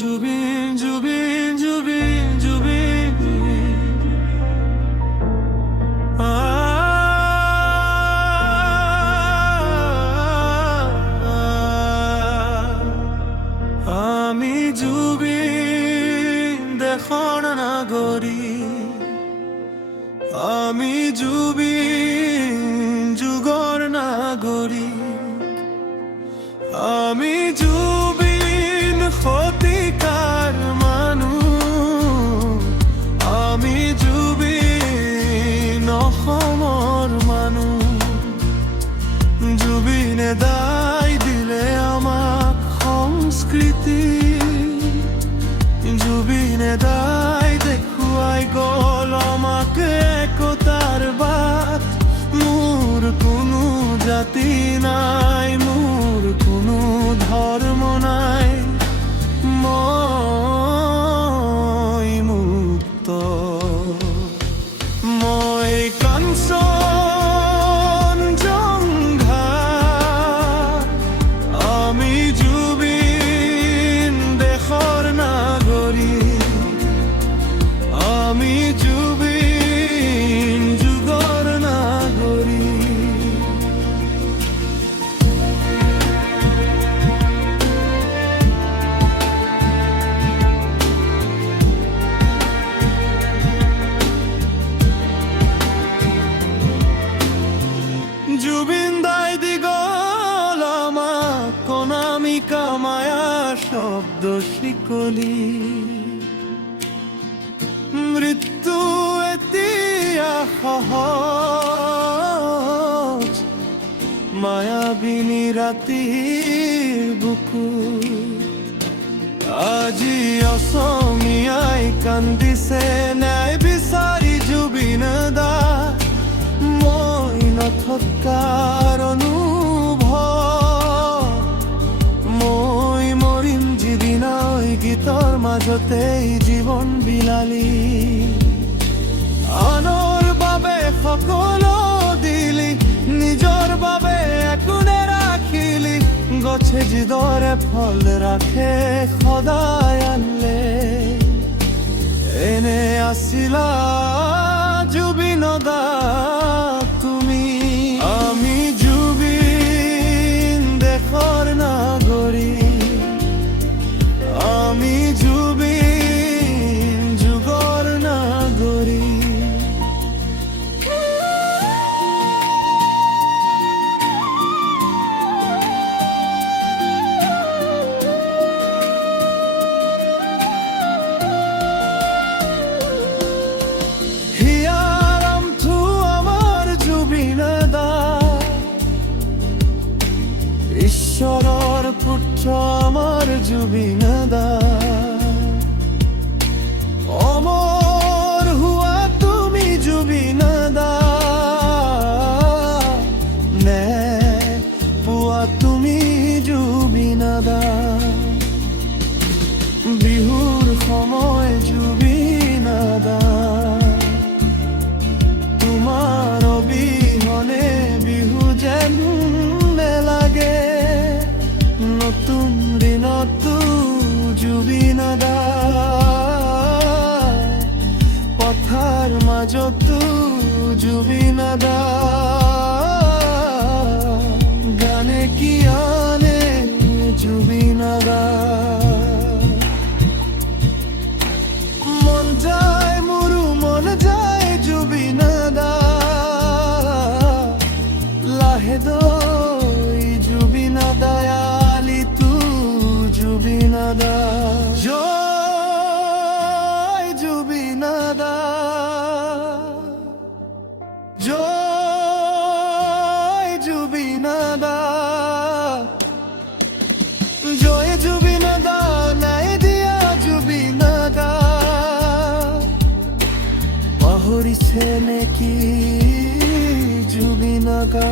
জুবিন জুবিন জুবিন জুবিন আমি জুবিন দেশৰ নাগৰিক আমি জুবিন যুগৰ নাগৰিক আমি জুবিন শতিকাৰ মানুহ আমি জুবিন অসমৰ মানুহ জুবিনে দাই দিলে আমাক সংস্কৃতি জুবিনে দাই দেখুৱাই গ'ল আমাক একতাৰ বাট মোৰ কোনো জাতি নাই মোৰ কোনো ধৰ্ম নাই মই মুক্ত মই কাঞ্চনজংঘা আমি জুবিন দেশৰ নাগৰিক আমি জুবিন যুগৰ নাগৰিক জুবিন দাই দি গ'ল আমাক অনামিকা মায়াৰ শব্দ শিকলি মৃত্যু এতিয়া সহজ মায়াবিনী ৰাতিৰ বুকু আজি অসমীয়াই কান্দিছে ন্যায় বিচাৰি জুবিন দা মই নথকাৰ অনুভৱ মই মৰিম যিদিনা গীতৰ মাজতেই জীৱন বিলালি আনৰ বাবে সকলো দিলি নিজৰ বাবে একো নেৰাখিলি গছে যিদৰে ফল ৰাখে সদায় আনলে এনে আছিলা জুবিন দা তুমি আমি জুবিন দেশৰ নাগৰিক আমি জুবিন যুগৰ নাগৰিক হিয়াৰামঠু আমাৰ জুবিন দা ঈশ্বৰৰ পুত্ৰ আমাৰ জুবিন দা অমৰ হোৱা তুমি জুবিন দা নে পোৱা তুমি জুবিন দা বিহুৰ সময় জুবিন দা তোমাৰ অবিহনে বিহু যেন নেলাগে নতুন দিনতো জুবিন দা পথাৰ মাজতো জুবিন দা গানে কি আনে জুবিন দা মন যায় মোৰো মন যায় জুবিন দা লাহে দৈ জুবিন দয়ালি তু জুবিন দা জয় জুবিন দা জয় জুবিন দা জয় জুবিন দা নাই দিয়া জুবিন দা পাহৰিছে নেকি জুবিন দা